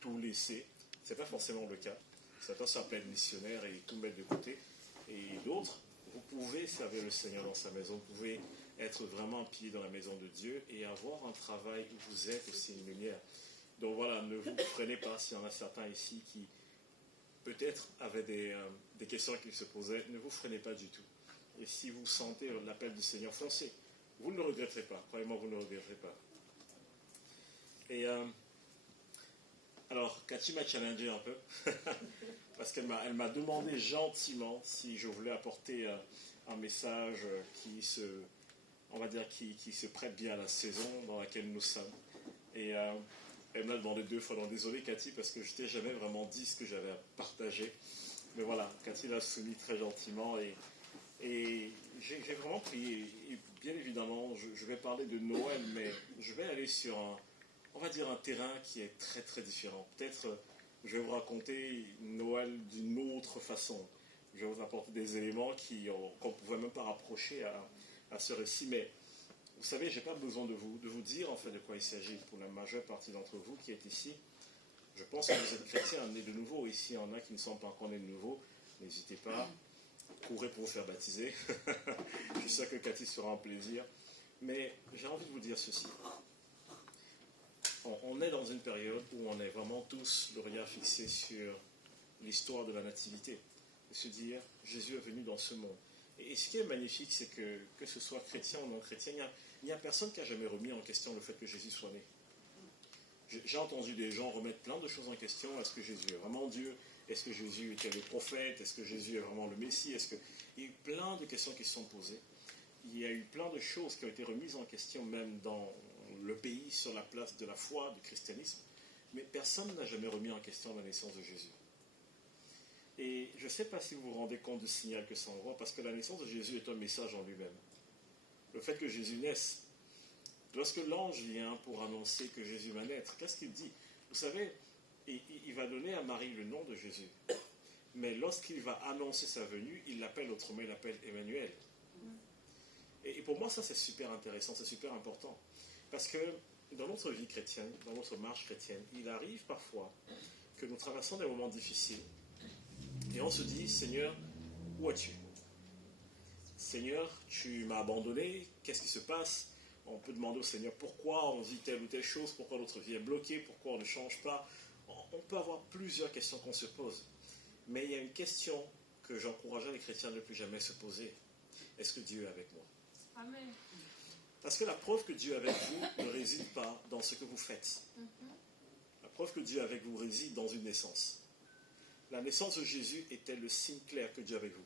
tout laisser. Ce n'est pas forcément le cas. Certains s'appellent missionnaires et tout mettre de côté. Et d'autres, vous pouvez servir le Seigneur dans sa maison. Vous pouvez être vraiment pied dans la maison de Dieu et avoir un travail où vous êtes aussi une lumière. Donc voilà, ne vous freinez pas s'il y en a certains ici qui peut-être avaient des questions qui se posaient. Ne vous freinez pas du tout. Et si vous sentez l'appel du Seigneur, foncez. Vous ne le regretterez pas. Croyez-moi, vous ne le regretterez pas. Et alors, Cathy m'a challengé un peu. Parce qu'elle m'a demandé gentiment si je voulais apporter un message qui se prête bien à la saison dans laquelle nous sommes. Et elle m'a demandé 2 fois. Donc désolé Cathy, parce que je t'ai jamais vraiment dit ce que j'avais à partager. Mais voilà, Cathy l'a soumis très gentiment et j'ai vraiment prié. Et bien évidemment, je vais parler de Noël, mais je vais aller sur un terrain qui est très très différent. Peut-être je vais vous raconter Noël d'une autre façon. Je vais vous apporter des éléments qu'on ne pouvait même pas rapprocher à ce récit. Mais vous savez, je n'ai pas besoin de vous dire en fait de quoi il s'agit. Pour la majeure partie d'entre vous qui est ici, je pense que vous êtes chrétiens nés de nouveau. Ici, il y en a qui ne sont pas encore nés de nouveau. N'hésitez pas, courez pour vous faire baptiser. Je suis sûr que Cathy sera un plaisir. Mais j'ai envie de vous dire ceci. On est dans une période où on est vraiment tous le regard fixé sur l'histoire de la nativité. Et se dire, Jésus est venu dans ce monde. Et ce qui est magnifique, c'est que ce soit chrétien ou non chrétien, il n'y a personne qui a jamais remis en question le fait que Jésus soit né. J'ai entendu des gens remettre plein de choses en question. Est-ce que Jésus est vraiment Dieu? Est-ce que Jésus était le prophète? Est-ce que Jésus est vraiment le Messie? Il y a eu plein de questions qui se sont posées. Il y a eu plein de choses qui ont été remises en question, même dans le pays, sur la place de la foi, du christianisme. Mais personne n'a jamais remis en question la naissance de Jésus. Et je ne sais pas si vous vous rendez compte du signal que ça envoie, parce que la naissance de Jésus est un message en lui-même. Le fait que Jésus naisse, lorsque l'ange vient pour annoncer que Jésus va naître, qu'est-ce qu'il dit? Vous savez, il va donner à Marie le nom de Jésus. Mais lorsqu'il va annoncer sa venue, il l'appelle autrement, il l'appelle Emmanuel. Et pour moi, ça c'est super intéressant, c'est super important. Parce que dans notre vie chrétienne, dans notre marche chrétienne, il arrive parfois que nous traversons des moments difficiles et on se dit, Seigneur, où es-tu? Seigneur, tu m'as abandonné, qu'est-ce qui se passe? On peut demander au Seigneur pourquoi on vit telle ou telle chose, pourquoi notre vie est bloquée, pourquoi on ne change pas. On peut avoir plusieurs questions qu'on se pose. Mais il y a une question que j'encouragerais les chrétiens de ne plus jamais se poser. Est-ce que Dieu est avec moi? Amen. Parce que la preuve que Dieu est avec vous ne réside pas dans ce que vous faites. La preuve que Dieu est avec vous réside dans une naissance. La naissance de Jésus était le signe clair que Dieu est avec vous.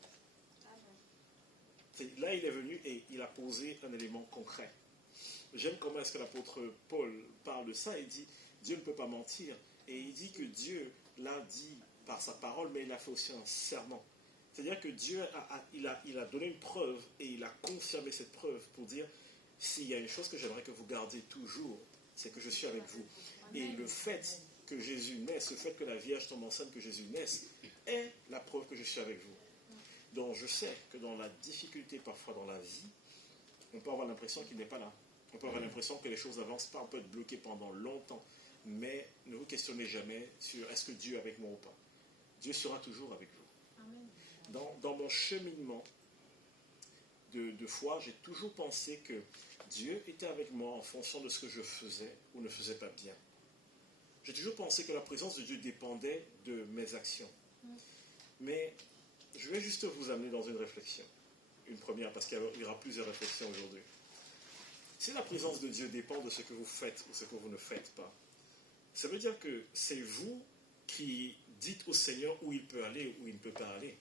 Là, il est venu et il a posé un élément concret. J'aime comment est-ce que l'apôtre Paul parle de ça. Il dit, Dieu ne peut pas mentir. Et il dit que Dieu l'a dit par sa parole, mais il a fait aussi un serment. C'est-à-dire que Dieu a donné une preuve et il a confirmé cette preuve pour dire, s'il y a une chose que j'aimerais que vous gardiez toujours, c'est que je suis avec vous. Et le fait que Jésus naisse, le fait que la Vierge tombe enceinte, que Jésus naisse, est la preuve que je suis avec vous. Donc je sais que dans la difficulté parfois dans la vie, on peut avoir l'impression qu'il n'est pas là. On peut avoir l'impression que les choses n'avancent pas, on peut être bloqué pendant longtemps. Mais ne vous questionnez jamais sur est-ce que Dieu est avec moi ou pas. Dieu sera toujours avec vous. Amen. Dans mon cheminement de foi, j'ai toujours pensé que Dieu était avec moi en fonction de ce que je faisais ou ne faisais pas bien. J'ai toujours pensé que la présence de Dieu dépendait de mes actions. Mais je vais juste vous amener dans une réflexion. Une première, parce qu'il y aura plusieurs réflexions aujourd'hui. Si la présence de Dieu dépend de ce que vous faites ou ce que vous ne faites pas, ça veut dire que c'est vous qui dites au Seigneur où il peut aller ou où il ne peut pas aller.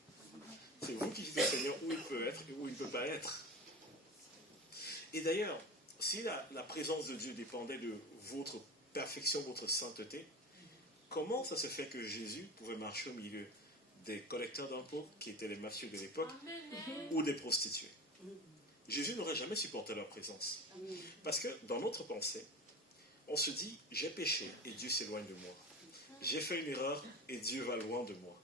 C'est vous qui dites au Seigneur où il peut être et où il ne peut pas être. Et d'ailleurs, si la présence de Dieu dépendait de votre perfection, votre sainteté, comment ça se fait que Jésus pouvait marcher au milieu des collecteurs d'impôts, qui étaient les mafieux de l'époque, ou des prostituées? Jésus n'aurait jamais supporté leur présence. Parce que dans notre pensée, on se dit, j'ai péché et Dieu s'éloigne de moi. J'ai fait une erreur et Dieu va loin de moi.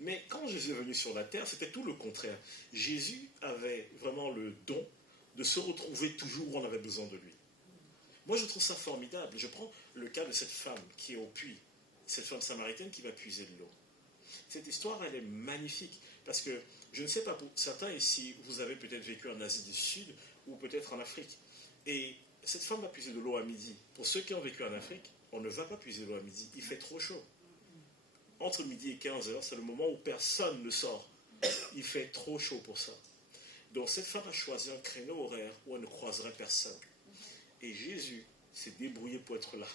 Mais quand Jésus est venu sur la terre, c'était tout le contraire. Jésus avait vraiment le don de se retrouver toujours où on avait besoin de lui. Moi, je trouve ça formidable. Je prends le cas de cette femme qui est au puits. cette femme samaritaine qui va puiser de l'eau. Cette histoire, elle est magnifique, parce que je ne sais pas, pour certains ici, vous avez peut-être vécu en Asie du Sud, ou peut-être en Afrique, et cette femme va puiser de l'eau à midi. Pour ceux qui ont vécu en Afrique, on ne va pas puiser de l'eau à midi, il fait trop chaud. Entre midi et 15 heures, c'est le moment où personne ne sort. Il fait trop chaud pour ça. Donc cette femme a choisi un créneau horaire où elle ne croiserait personne. Et Jésus s'est débrouillé pour être là.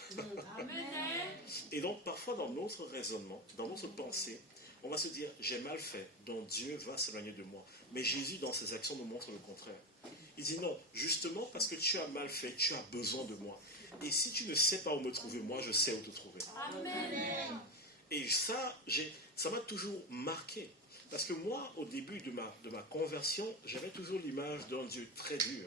Et donc parfois dans notre raisonnement, dans notre pensée, on va se dire, j'ai mal fait, donc Dieu va s'éloigner de moi. Mais Jésus, dans ses actions, nous montre le contraire. Il dit non, justement parce que tu as mal fait, tu as besoin de moi. Et si tu ne sais pas où me trouver, moi je sais où te trouver. Amen. Et ça m'a toujours marqué. Parce que moi, au début de ma conversion, j'avais toujours l'image d'un Dieu très dur.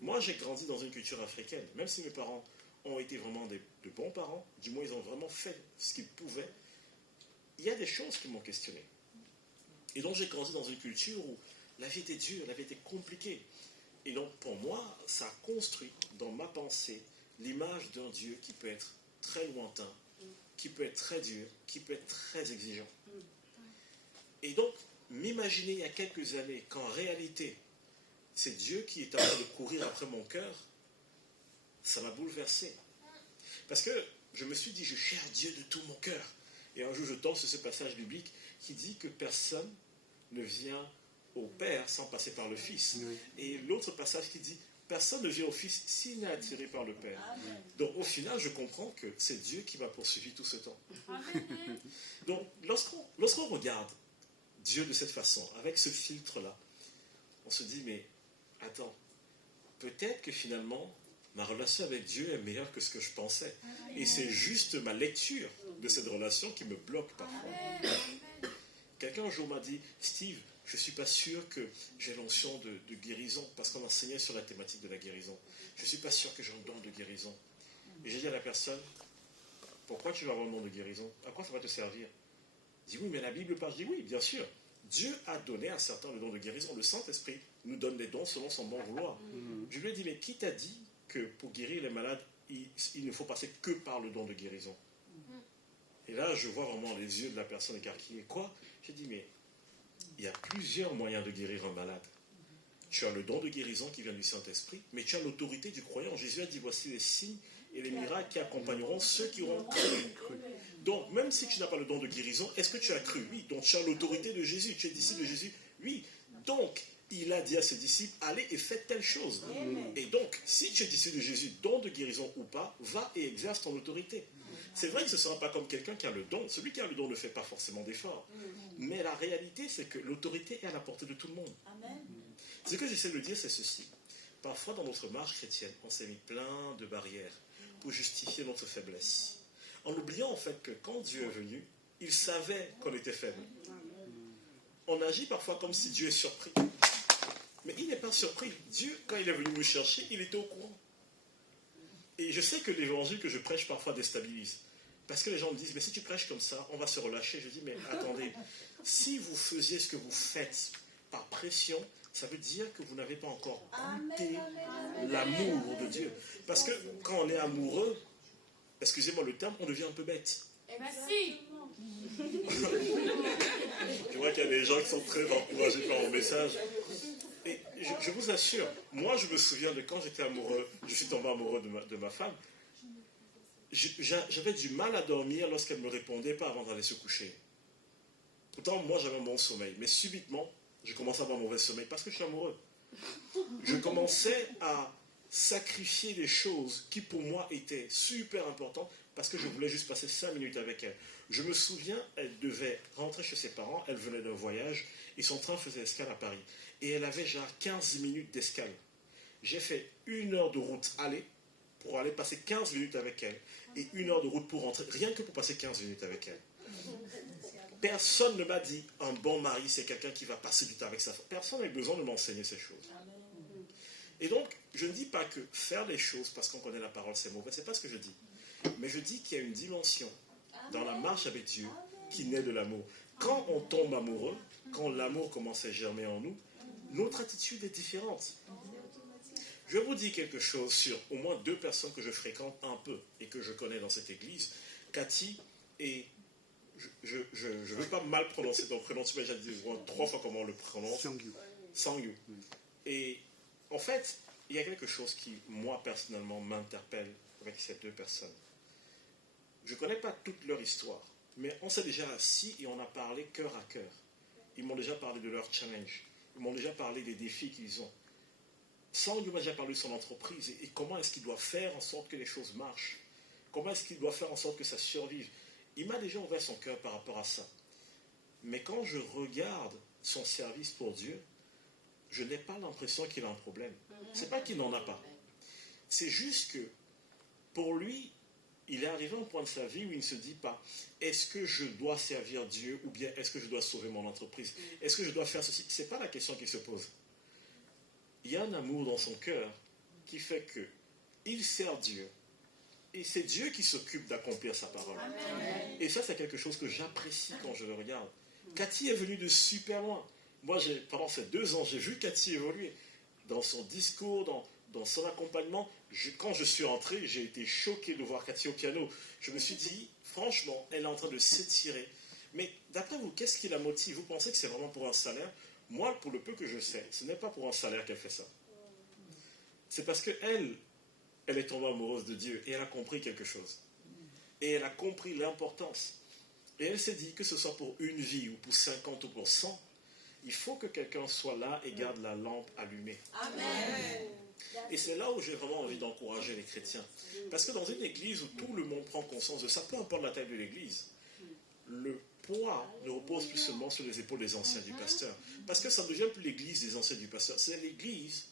Moi, j'ai grandi dans une culture africaine. Même si mes parents ont été vraiment de bons parents, du moins ils ont vraiment fait ce qu'ils pouvaient, il y a des choses qui m'ont questionné. Et donc j'ai grandi dans une culture où la vie était dure, la vie était compliquée. Et donc pour moi, ça a construit dans ma pensée l'image d'un Dieu qui peut être très lointain, qui peut être très dur, qui peut être très exigeant. Et donc, m'imaginer il y a quelques années qu'en réalité, c'est Dieu qui est en train de courir après mon cœur, ça m'a bouleversé. Parce que je me suis dit, je cherche Dieu de tout mon cœur. Et un jour, je tombe sur ce passage biblique qui dit que personne ne vient au Père sans passer par le Fils. Oui. Et l'autre passage qui dit, personne ne vient au Fils s'il n'est attiré par le Père. Amen. Donc au final, je comprends que c'est Dieu qui m'a poursuivi tout ce temps. Amen. Donc lorsqu'on regarde Dieu de cette façon, avec ce filtre-là, on se dit, mais attends, peut-être que finalement, ma relation avec Dieu est meilleure que ce que je pensais. Amen. Et c'est juste ma lecture de cette relation qui me bloque parfois. Amen. Quelqu'un un jour m'a dit, Steve, je ne suis pas sûr que j'ai l'onction de guérison, parce qu'on enseignait sur la thématique de la guérison. Je ne suis pas sûr que j'ai un don de guérison. Et j'ai dit à la personne, pourquoi tu vas avoir un don de guérison? À quoi ça va te servir? Il dit, oui, mais la Bible parle. Je dis, oui, bien sûr. Dieu a donné à certains le don de guérison. Le Saint-Esprit nous donne des dons selon son bon vouloir. Je lui ai dit, mais qui t'a dit que pour guérir les malades, il ne faut passer que par le don de guérison? Et là, je vois vraiment les yeux de la personne écarquillés. Quoi? J'ai dit, mais il y a plusieurs moyens de guérir un malade. Tu as le don de guérison qui vient du Saint-Esprit, mais tu as l'autorité du croyant. Jésus a dit, voici les signes et les miracles qui accompagneront ceux qui auront cru. Donc, même si tu n'as pas le don de guérison, est-ce que tu as cru? Oui. Donc, tu as l'autorité de Jésus. Tu es disciple de Jésus? Oui. Donc, il a dit à ses disciples, allez et faites telle chose. Et donc, si tu es disciple de Jésus, don de guérison ou pas, va et exerce ton autorité. C'est vrai que ce ne sera pas comme quelqu'un qui a le don. Celui qui a le don ne fait pas forcément d'efforts. Mais la réalité, c'est que l'autorité est à la portée de tout le monde. Amen. Ce que j'essaie de dire, c'est ceci. Parfois, dans notre marche chrétienne, on s'est mis plein de barrières pour justifier notre faiblesse. En oubliant en fait que quand Dieu est venu, il savait qu'on était faible. On agit parfois comme si Dieu est surpris. Mais il n'est pas surpris. Dieu, quand il est venu nous chercher, il était au courant. Et je sais que l'évangile que je prêche parfois déstabilise. Parce que les gens me disent, mais si tu prêches comme ça, on va se relâcher. Je dis, mais attendez, si vous faisiez ce que vous faites par pression, ça veut dire que vous n'avez pas encore goûté l'amour de Dieu. Parce que quand on est amoureux, excusez-moi le terme, on devient un peu bête. Merci. Je vois qu'il y a des gens qui sont très encouragés par mon message. Et je vous assure, moi je me souviens de quand j'étais amoureux, je suis tombé amoureux de ma femme. J'avais du mal à dormir lorsqu'elle ne me répondait pas avant d'aller se coucher. Pourtant, moi j'avais un bon sommeil. Mais subitement, je commençais à avoir un mauvais sommeil parce que je suis amoureux. Je commençais à sacrifier des choses qui pour moi étaient super importantes parce que je voulais juste passer 5 minutes avec elle. Je me souviens, elle devait rentrer chez ses parents, elle venait d'un voyage et son train faisait escale à Paris. Et elle avait genre 15 minutes d'escale. J'ai fait 1 heure de route aller pour aller passer 15 minutes avec elle et 1 heure de route pour rentrer, rien que pour passer 15 minutes avec elle. Personne ne m'a dit un bon mari, c'est quelqu'un qui va passer du temps avec sa femme. Personne n'a eu besoin de m'enseigner ces choses. Et donc, je ne dis pas que faire les choses parce qu'on connaît la parole, c'est mauvais. Ce n'est pas ce que je dis. Mais je dis qu'il y a une dimension dans la marche avec Dieu qui naît de l'amour. Quand on tombe amoureux, quand l'amour commence à germer en nous, notre attitude est différente. Je vous dis quelque chose sur au moins 2 personnes que je fréquente un peu et que je connais dans cette église, Cathy Et je ne veux pas mal prononcer ton prénom, tu m'as déjà dit 3 fois comment on le prononce. Sangyu. Et en fait, il y a quelque chose qui, moi, personnellement, m'interpelle avec ces 2 personnes. Je ne connais pas toute leur histoire, mais on s'est déjà assis et on a parlé cœur à cœur. Ils m'ont déjà parlé de leur challenge. Ils m'ont déjà parlé des défis qu'ils ont. Sangyu m'a déjà parlé de son entreprise et comment est-ce qu'il doit faire en sorte que les choses marchent. Comment est-ce qu'il doit faire en sorte que ça survive. Il m'a déjà ouvert son cœur par rapport à ça. Mais quand je regarde son service pour Dieu, je n'ai pas l'impression qu'il a un problème. Ce n'est pas qu'il n'en a pas. C'est juste que, pour lui, il est arrivé à un point de sa vie où il ne se dit pas « Est-ce que je dois servir Dieu ou bien est-ce que je dois sauver mon entreprise? Est-ce que je dois faire ceci ?» Ce n'est pas la question qui se pose. Il y a un amour dans son cœur qui fait qu'il sert Dieu. Et c'est Dieu qui s'occupe d'accomplir sa parole. Amen. Et ça, c'est quelque chose que j'apprécie quand je le regarde. Cathy est venue de super loin. Moi, pendant ces 2 ans, j'ai vu Cathy évoluer. Dans son discours, dans son accompagnement, quand je suis entré, j'ai été choqué de voir Cathy au piano. Je me suis dit, franchement, elle est en train de s'étirer. Mais d'après vous, qu'est-ce qui la motive? Vous pensez que c'est vraiment pour un salaire? Moi, pour le peu que je sais, ce n'est pas pour un salaire qu'elle fait ça. C'est parce qu'elle est tombée amoureuse de Dieu et elle a compris quelque chose. Et elle a compris l'importance. Et elle s'est dit que ce soit pour une vie ou pour 50 ou pour 100, il faut que quelqu'un soit là et garde la lampe allumée. Amen. Et c'est là où j'ai vraiment envie d'encourager les chrétiens. Parce que dans une église où tout le monde prend conscience de ça, peu importe la taille de l'église, le poids ne repose plus seulement sur les épaules des anciens du pasteur. Parce que ça ne devient plus l'église des anciens du pasteur, c'est l'église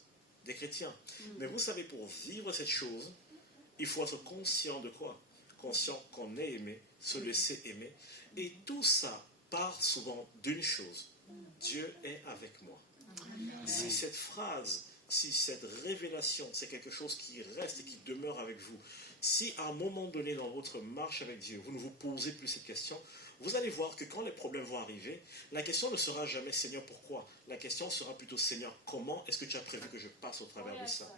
des chrétiens. Mais vous savez, pour vivre cette chose, il faut être conscient de quoi? Conscient qu'on est aimé, se laisser aimer. Et tout ça part souvent d'une chose. Dieu est avec moi. Si cette phrase, si cette révélation, c'est quelque chose qui reste et qui demeure avec vous, si à un moment donné dans votre marche avec Dieu, vous ne vous posez plus cette question, vous allez voir que quand les problèmes vont arriver, la question ne sera jamais Seigneur, pourquoi? La question sera plutôt Seigneur, comment est-ce que tu as prévu que je passe au travers de ça?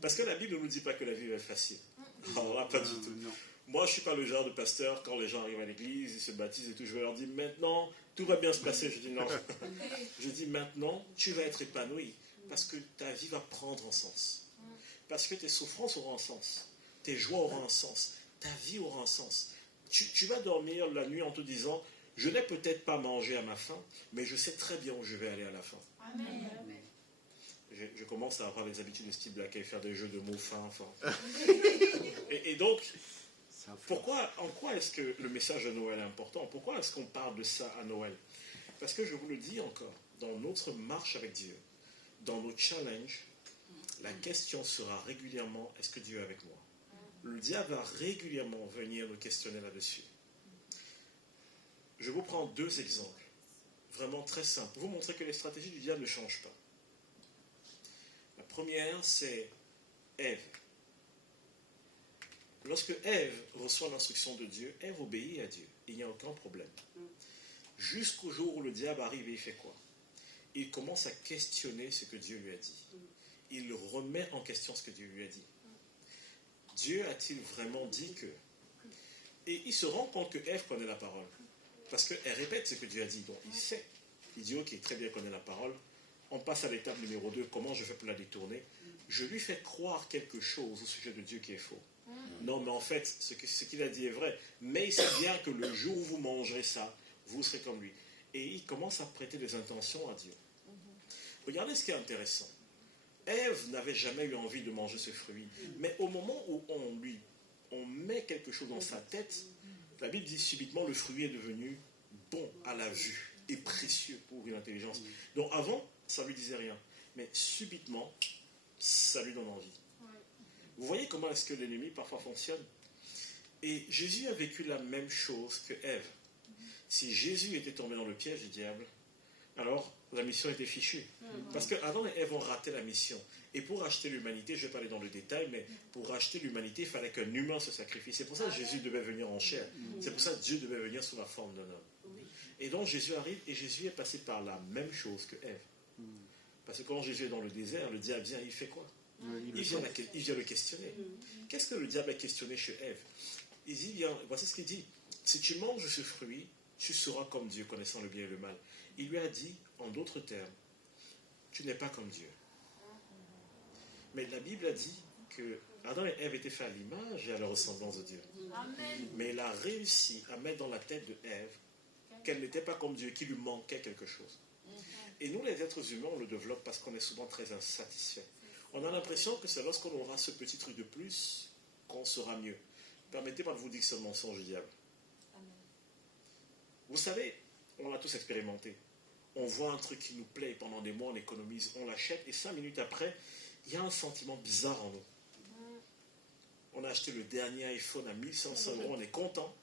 Parce que la Bible ne nous dit pas que la vie est facile. Alors là, pas du tout. Moi, je ne suis pas le genre de pasteur, quand les gens arrivent à l'église, ils se baptisent et tout, je vais leur dire maintenant, tout va bien se passer. Je dis non. Je dis maintenant, tu vas être épanoui. Parce que ta vie va prendre un sens. Parce que tes souffrances auront un sens. Tes joies auront un sens. Ta vie aura un sens. Tu vas dormir la nuit en te disant, je n'ai peut-être pas mangé à ma faim, mais je sais très bien où je vais aller à la fin. Amen. Je commence à avoir les habitudes de Steve Black et faire des jeux de mots fins. Et donc, en quoi est-ce que le message de Noël est important? Pourquoi est-ce qu'on parle de ça à Noël? Parce que je vous le dis encore, dans notre marche avec Dieu, dans nos challenges, la question sera régulièrement, est-ce que Dieu est avec moi? Le diable va régulièrement venir nous questionner là-dessus. Je vous prends 2 exemples, vraiment très simples, pour vous montrer que les stratégies du diable ne changent pas. La première, c'est Ève. Lorsque Ève reçoit l'instruction de Dieu, Ève obéit à Dieu. Il n'y a aucun problème. Jusqu'au jour où le diable arrive et il fait quoi? Il commence à questionner ce que Dieu lui a dit. Il remet en question ce que Dieu lui a dit. Dieu a-t-il vraiment dit que... Et il se rend compte que Ève connaît la parole. Parce qu'elle répète ce que Dieu a dit. Donc il sait. Il dit, ok, très bien, connaît la parole. On passe à l'étape numéro 2. Comment je fais pour la détourner? Je lui fais croire quelque chose au sujet de Dieu qui est faux. Non, mais en fait, ce qu'il a dit est vrai. Mais il sait bien que le jour où vous mangerez ça, vous serez comme lui. Et il commence à prêter des intentions à Dieu. Regardez ce qui est intéressant. Ève n'avait jamais eu envie de manger ce fruit. Mais au moment où on met quelque chose dans sa tête, la Bible dit subitement le fruit est devenu bon à la vue et précieux pour une intelligence. Donc avant, ça ne lui disait rien. Mais subitement, ça lui donne envie. Vous voyez comment est-ce que l'ennemi parfois fonctionne? Et Jésus a vécu la même chose que Ève. Si Jésus était tombé dans le piège du diable, alors la mission était fichue. Parce qu'Adam et Ève ont raté la mission. Et pour racheter l'humanité, je ne vais pas aller dans le détail, mais pour racheter l'humanité, il fallait qu'un humain se sacrifie. C'est pour ça que Jésus devait venir en chair. C'est pour ça que Dieu devait venir sous la forme d'un homme. Et donc Jésus arrive, et Jésus est passé par la même chose que Ève. Parce que quand Jésus est dans le désert, le diable vient, il fait quoi? Il vient le questionner. Qu'est-ce que le diable a questionné chez Ève? Il dit, voici ce qu'il dit. si tu manges ce fruit, tu seras comme Dieu, connaissant le bien et le mal. Il lui a dit, en d'autres termes, tu n'es pas comme Dieu. Mais la Bible a dit que Adam et Ève étaient faits à l'image et à la ressemblance de Dieu. Amen. Mais il a réussi à mettre dans la tête de Ève qu'elle n'était pas comme Dieu, qu'il lui manquait quelque chose. Et nous, les êtres humains, on le développe parce qu'on est souvent très insatisfaits. On a l'impression que c'est lorsqu'on aura ce petit truc de plus qu'on sera mieux. Permettez-moi de vous dire que c'est un mensonge du diable. Amen. Vous savez, on l'a tous expérimenté. On voit un truc qui nous plaît pendant des mois, on économise, on l'achète, et 5 minutes après, il y a un sentiment bizarre en nous. On a acheté le dernier iPhone à 1500 €, on est content,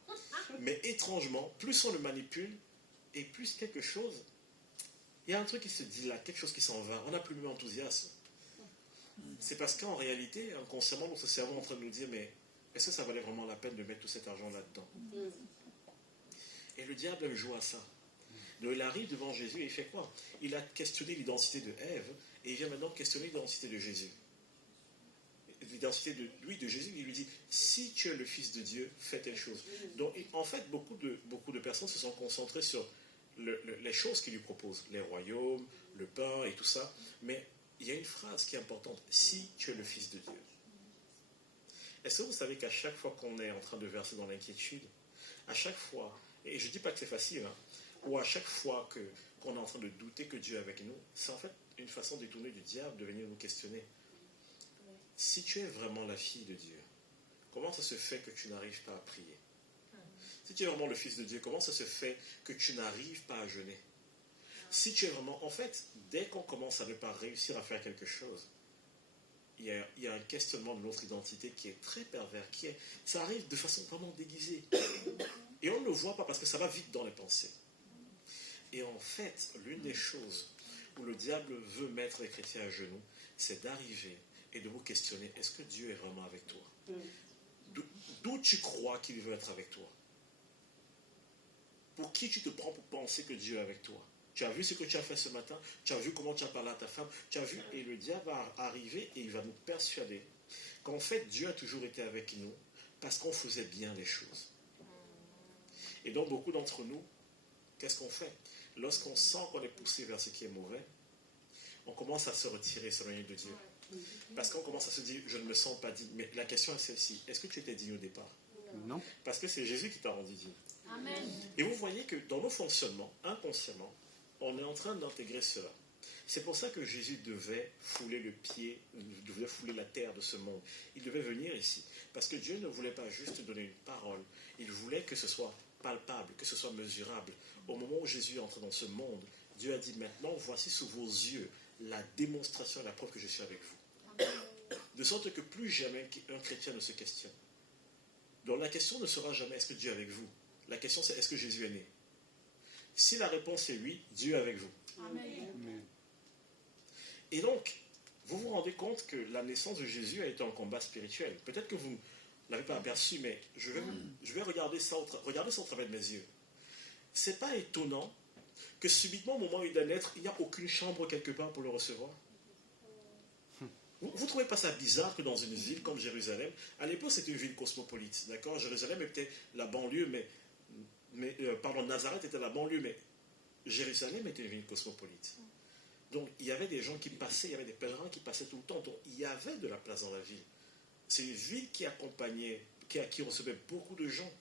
mais étrangement, plus on le manipule, et plus quelque chose, il y a un truc qui se dit là, quelque chose qui s'en va, on n'a plus le même enthousiasme. C'est parce qu'en réalité, inconsciemment, notre cerveau est en train de nous dire, mais est-ce que ça valait vraiment la peine de mettre tout cet argent là-dedans? Et le diable joue à ça. Donc il arrive devant Jésus et il fait quoi? Il a questionné l'identité de Ève et il vient maintenant questionner l'identité de Jésus. L'identité de Jésus, il lui dit, si tu es le Fils de Dieu, fais telle chose. Donc en fait, beaucoup de personnes se sont concentrées sur les choses qu'il lui propose, les royaumes, le pain et tout ça. Mais il y a une phrase qui est importante, si tu es le Fils de Dieu. Est-ce que vous savez qu'à chaque fois qu'on est en train de verser dans l'inquiétude, à chaque fois, et je ne dis pas que c'est facile, hein, ou à chaque fois qu'on est en train de douter que Dieu est avec nous, c'est en fait une façon détournée du diable de venir nous questionner. Si tu es vraiment la fille de Dieu, comment ça se fait que tu n'arrives pas à prier? Si tu es vraiment le Fils de Dieu, comment ça se fait que tu n'arrives pas à jeûner? Si tu es vraiment... En fait, dès qu'on commence à ne pas réussir à faire quelque chose, il y a un questionnement de notre identité qui est très pervers, ça arrive de façon vraiment déguisée. Et on ne le voit pas parce que ça va vite dans les pensées. Et en fait, l'une des choses où le diable veut mettre les chrétiens à genoux, c'est d'arriver et de vous questionner, est-ce que Dieu est vraiment avec toi? D'où tu crois qu'il veut être avec toi? Pour qui tu te prends pour penser que Dieu est avec toi? Tu as vu ce que tu as fait ce matin? Tu as vu comment tu as parlé à ta femme? Tu as vu? Et le diable va arriver et il va nous persuader qu'en fait, Dieu a toujours été avec nous parce qu'on faisait bien les choses. Et donc, beaucoup d'entre nous, qu'est-ce qu'on fait? Lorsqu'on sent qu'on est poussé vers ce qui est mauvais, on commence à se retirer, s'éloigner de Dieu. Parce qu'on commence à se dire, je ne me sens pas digne. Mais la question est celle-ci, est-ce que tu étais digne au départ? Non. Parce que c'est Jésus qui t'a rendu digne. Amen. Et vous voyez que dans nos fonctionnements, inconsciemment, on est en train d'intégrer cela. C'est pour ça que Jésus devait fouler le pied, devait fouler la terre de ce monde. Il devait venir ici. Parce que Dieu ne voulait pas juste donner une parole. Il voulait que ce soit palpable, que ce soit mesurable. Au moment où Jésus est entré dans ce monde, Dieu a dit, maintenant, voici sous vos yeux la démonstration et la preuve que je suis avec vous. De sorte que plus jamais un chrétien ne se questionne. Donc la question ne sera jamais, est-ce que Dieu est avec vous? La question c'est, est-ce que Jésus est né? Si la réponse est oui, Dieu est avec vous. Amen. Et donc, vous vous rendez compte que la naissance de Jésus a été un combat spirituel. Peut-être que vous ne l'avez pas aperçu, mais je vais regarder ça au travers de mes yeux. C'est pas étonnant que subitement, au moment où il doit naître, il n'y a aucune chambre quelque part pour le recevoir. Vous ne trouvez pas ça bizarre que dans une ville comme Jérusalem, à l'époque c'était une ville cosmopolite, d'accord? Jérusalem était la banlieue, Nazareth était la banlieue, mais Jérusalem était une ville cosmopolite. Donc il y avait des gens qui passaient, il y avait des pèlerins qui passaient tout le temps, donc il y avait de la place dans la ville. C'est une ville qui accompagnait, qui recevait beaucoup de gens.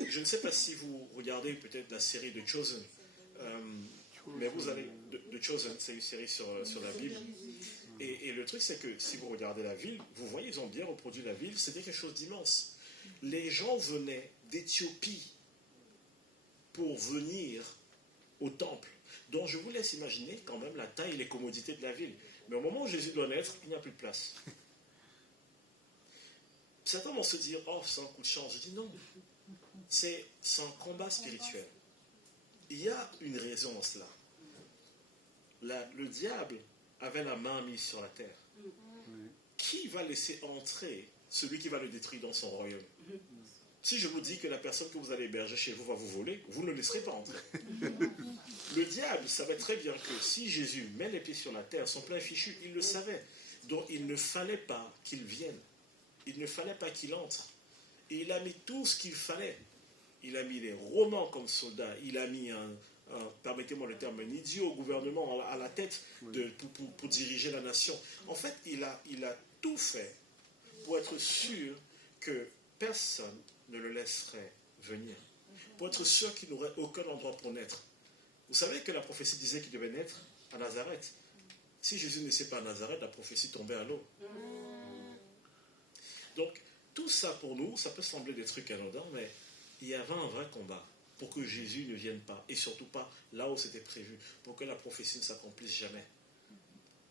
Je ne sais pas si vous regardez peut-être la série de Chosen, mais vous allez, de Chosen, c'est une série sur la Bible. Et le truc, c'est que si vous regardez la ville, vous voyez, ils ont bien reproduit la ville, c'était quelque chose d'immense. Les gens venaient d'Éthiopie pour venir au temple. Donc je vous laisse imaginer quand même la taille et les commodités de la ville. Mais au moment où Jésus doit naître, il n'y a plus de place. Certains vont se dire, oh, c'est un coup de chance. Je dis non. C'est un combat spirituel. Il y a une raison à cela. Le diable avait la main mise sur la terre. Qui va laisser entrer celui qui va le détruire dans son royaume? Si je vous dis que la personne que vous allez héberger chez vous va vous voler, vous ne le laisserez pas entrer. Le diable savait très bien que si Jésus met les pieds sur la terre, son plein fichu, il le savait. Donc il ne fallait pas qu'il vienne. Il ne fallait pas qu'il entre. Et il a mis tout ce qu'il fallait il a mis les Romains comme soldats, il a mis permettez-moi le terme, un idiot au gouvernement à la tête pour diriger la nation. En fait, il a tout fait pour être sûr que personne ne le laisserait venir. Pour être sûr qu'il n'aurait aucun endroit pour naître. Vous savez que la prophétie disait qu'il devait naître à Nazareth. Si Jésus ne naissait pas à Nazareth, la prophétie tombait à l'eau. Donc, tout ça pour nous, ça peut sembler des trucs anodins, mais il y avait un vrai combat pour que Jésus ne vienne pas, et surtout pas là où c'était prévu, pour que la prophétie ne s'accomplisse jamais.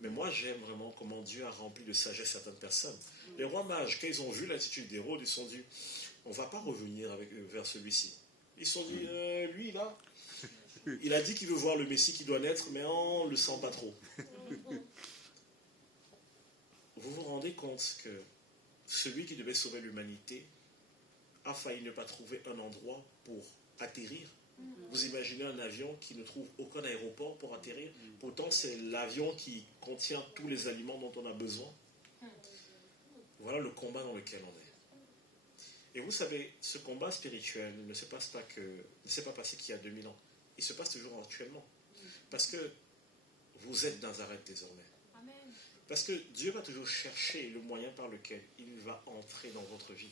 Mais moi, j'aime vraiment comment Dieu a rempli de sagesse certaines personnes. Les rois mages, quand ils ont vu l'attitude d'Hérode, ils se sont dit, on ne va pas revenir vers celui-ci. Ils se sont dit, lui là, il a dit qu'il veut voir le Messie qui doit naître, mais on ne le sent pas trop. Vous vous rendez compte que celui qui devait sauver l'humanité a failli ne pas trouver un endroit pour atterrir. Vous imaginez un avion qui ne trouve aucun aéroport pour atterrir. Pourtant, c'est l'avion qui contient tous les aliments dont on a besoin. Voilà le combat dans lequel on est. Et vous savez, ce combat spirituel ne s'est pas passé qu'il y a 2000 ans. Il se passe toujours actuellement. Parce que vous êtes Nazareth désormais. Amen. Parce que Dieu va toujours chercher le moyen par lequel il va entrer dans votre vie.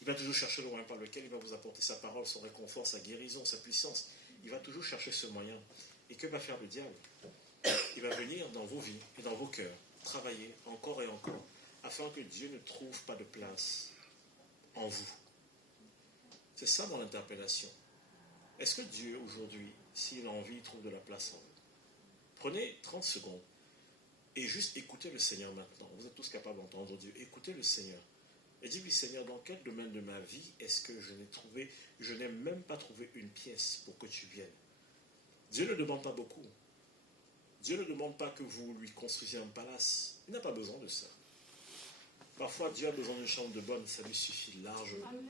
Il va toujours chercher le moyen par lequel il va vous apporter sa parole, son réconfort, sa guérison, sa puissance. Il va toujours chercher ce moyen. Et que va faire le diable? Il va venir dans vos vies et dans vos cœurs, travailler encore et encore, afin que Dieu ne trouve pas de place en vous. C'est ça mon interpellation. Est-ce que Dieu, aujourd'hui, s'il a envie, il trouve de la place en vous? Prenez 30 secondes et juste écoutez le Seigneur maintenant. Vous êtes tous capables d'entendre Dieu. Écoutez le Seigneur. Et dis-lui, Seigneur, dans quel domaine de ma vie est-ce que je n'ai même pas trouvé une pièce pour que tu viennes? Dieu ne demande pas beaucoup. Dieu ne demande pas que vous lui construisiez un palace. Il n'a pas besoin de ça. Parfois, Dieu a besoin d'une chambre de bonne, ça lui suffit largement. Amen.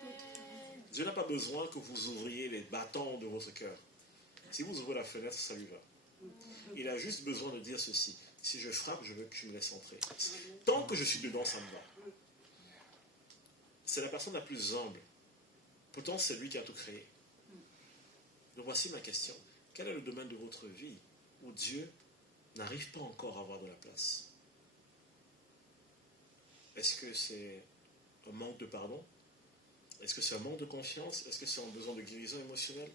Dieu n'a pas besoin que vous ouvriez les bâtons de votre cœur. Si vous ouvrez la fenêtre, ça lui va. Il a juste besoin de dire ceci. Si je frappe, je veux que tu me laisses entrer. Tant que je suis dedans, ça me va. C'est la personne la plus humble. Pourtant, c'est lui qui a tout créé. Donc voici ma question. Quel est le domaine de votre vie où Dieu n'arrive pas encore à avoir de la place? Est-ce que c'est un manque de pardon? Est-ce que c'est un manque de confiance? Est-ce que c'est un besoin de guérison émotionnelle?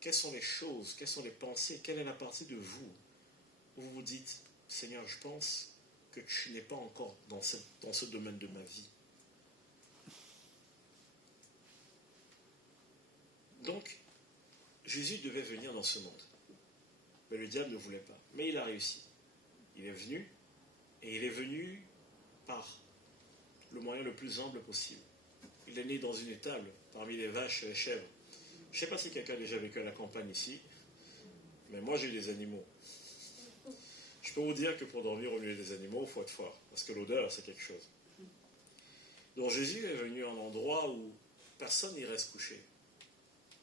Quelles sont les choses? Quelles sont les pensées? Quelle est la partie de vous où vous vous dites, Seigneur, je pense que tu n'es pas encore dans ce domaine de ma vie? Donc, Jésus devait venir dans ce monde. Mais le diable ne voulait pas. Mais il a réussi. Il est venu, et il est venu par le moyen le plus humble possible. Il est né dans une étable, parmi les vaches et les chèvres. Je ne sais pas si quelqu'un a déjà vécu à la campagne ici, mais moi j'ai eu des animaux. Je peux vous dire que pour dormir au milieu des animaux, il faut être fort, parce que l'odeur, c'est quelque chose. Donc Jésus est venu à un endroit où personne n'irait se coucher.